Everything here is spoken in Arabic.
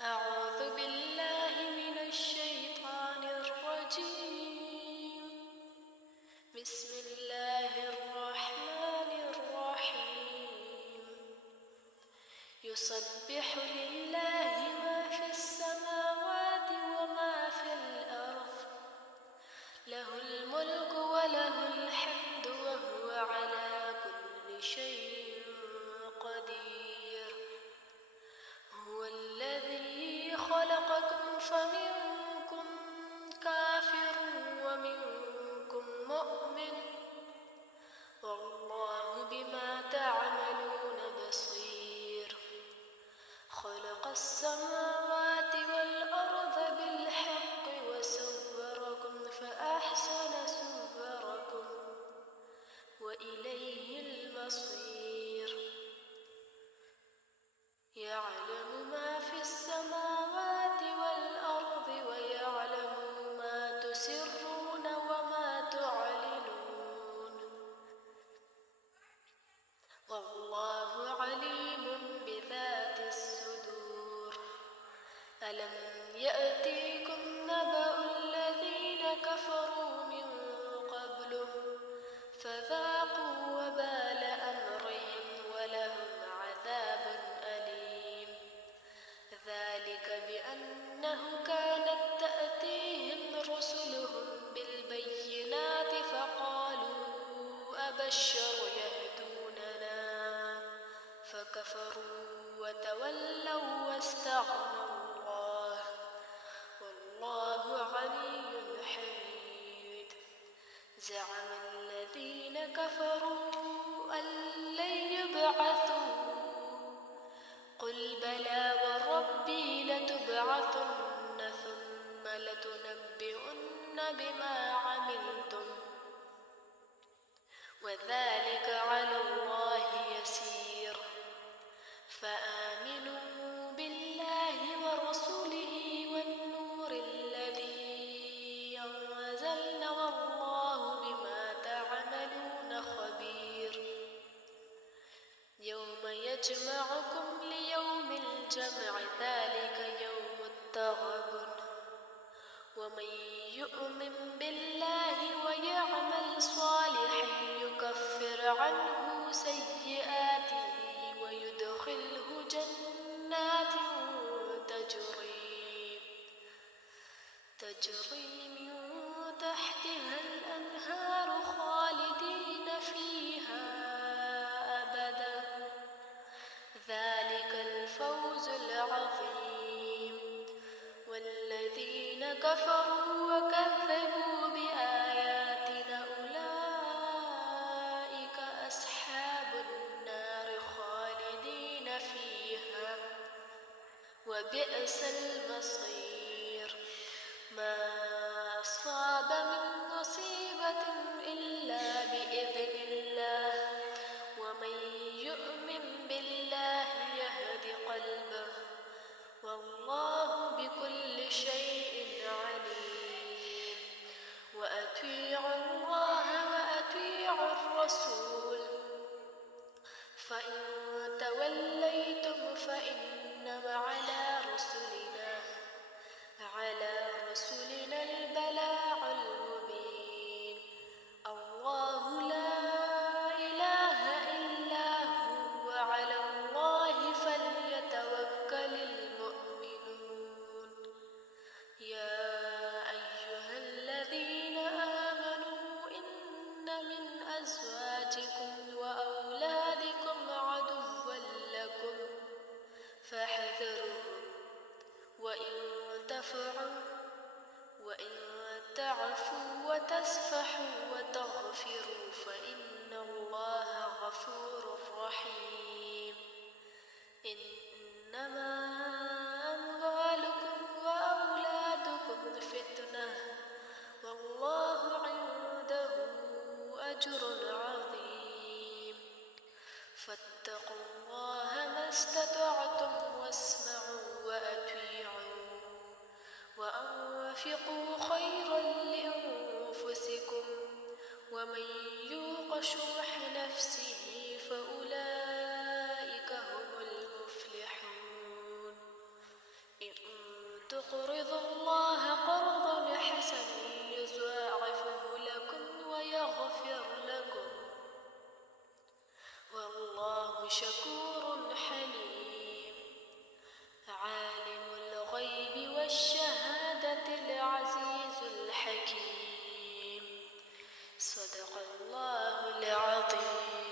أعوذ بالله من الشيطان الرجيم. بسم الله الرحمن الرحيم. يسبح لله ما في السماوات وما في الأرض، له الملك وله الحمد وهو على كل شيء قدير. هو الذي خلقكم فمنكم كافر ومنكم مؤمن، والله بما تعملون بصير. خلق السماوات والأرض بالحق وصوركم فأحسن صوركم وإليه المصير. يعلم ما في السماوات والأرض ويعلم ما تسرون وما تعلنون، والله عليم بذات الصدور. ألم يأتيكم نبأ الذين كفروا من قبل فذاقوا وبال أمرهم ولهم عذاب أليم. ذلك بأنه كانت تأتيهم رسلهم بالبينات فقالوا أبشر يهدوننا فكفروا وتولوا واستغنى الله، والله غني حميد. زعم الذين كفروا أن لن يبعثوا، قل بلى وربي لتبعثن ثم لتنبئن بما عملتم، وذلك على الله يسير. فآمنوا بالله ورسوله والنور الذي أنزلنا والله بما تعملون خبير. يوم يجمعكم ليوم الجمع ذلك يوم التغابن، ومن يؤمن بالله ويعمل صالحا يكفر عنه سيئاته ويدخله جنات تجري من تحتها الأنهار خالدين فيها أبدا، ذلك الفوز العظيم. والذين كفروا وكذبوا بآياتنا أولئك أصحاب النار خالدين فيها وبئس المصير. ما أصاب من مصيبة إلا بإذن الله، ومن يؤمن بالله يهد قلبه، والله بكل شيء عليم. وأطيعوا الله وأطيعوا الرسول، فإن توليتم فإنما على رسلنا البلاغ المبين. الله لا إله إلا هو وعلى الله فليتوكل المؤمنون. يا أيها الذين آمنوا إن من أزواجكم وأولادكم عدوا لكم فاحذروهم، وإن تعفوا وتصفحوا وتغفروا فإن الله غفور رحيم. إنما أموالكم وأولادكم فتنة، والله عنده أجر عظيم. فاتقوا الله ما استطعتم واسمعوا وأطيعوا وأنفقوا خيرا لأنفسكم، ومن يوق شح نفسه فأولئك هم المفلحون. إن تقرضوا الله قرضا حسنا يضاعفه لكم ويغفر لكم والله شكور حليم. عالم الغيب والشهادة العزيز الحكيم. صدق الله العظيم.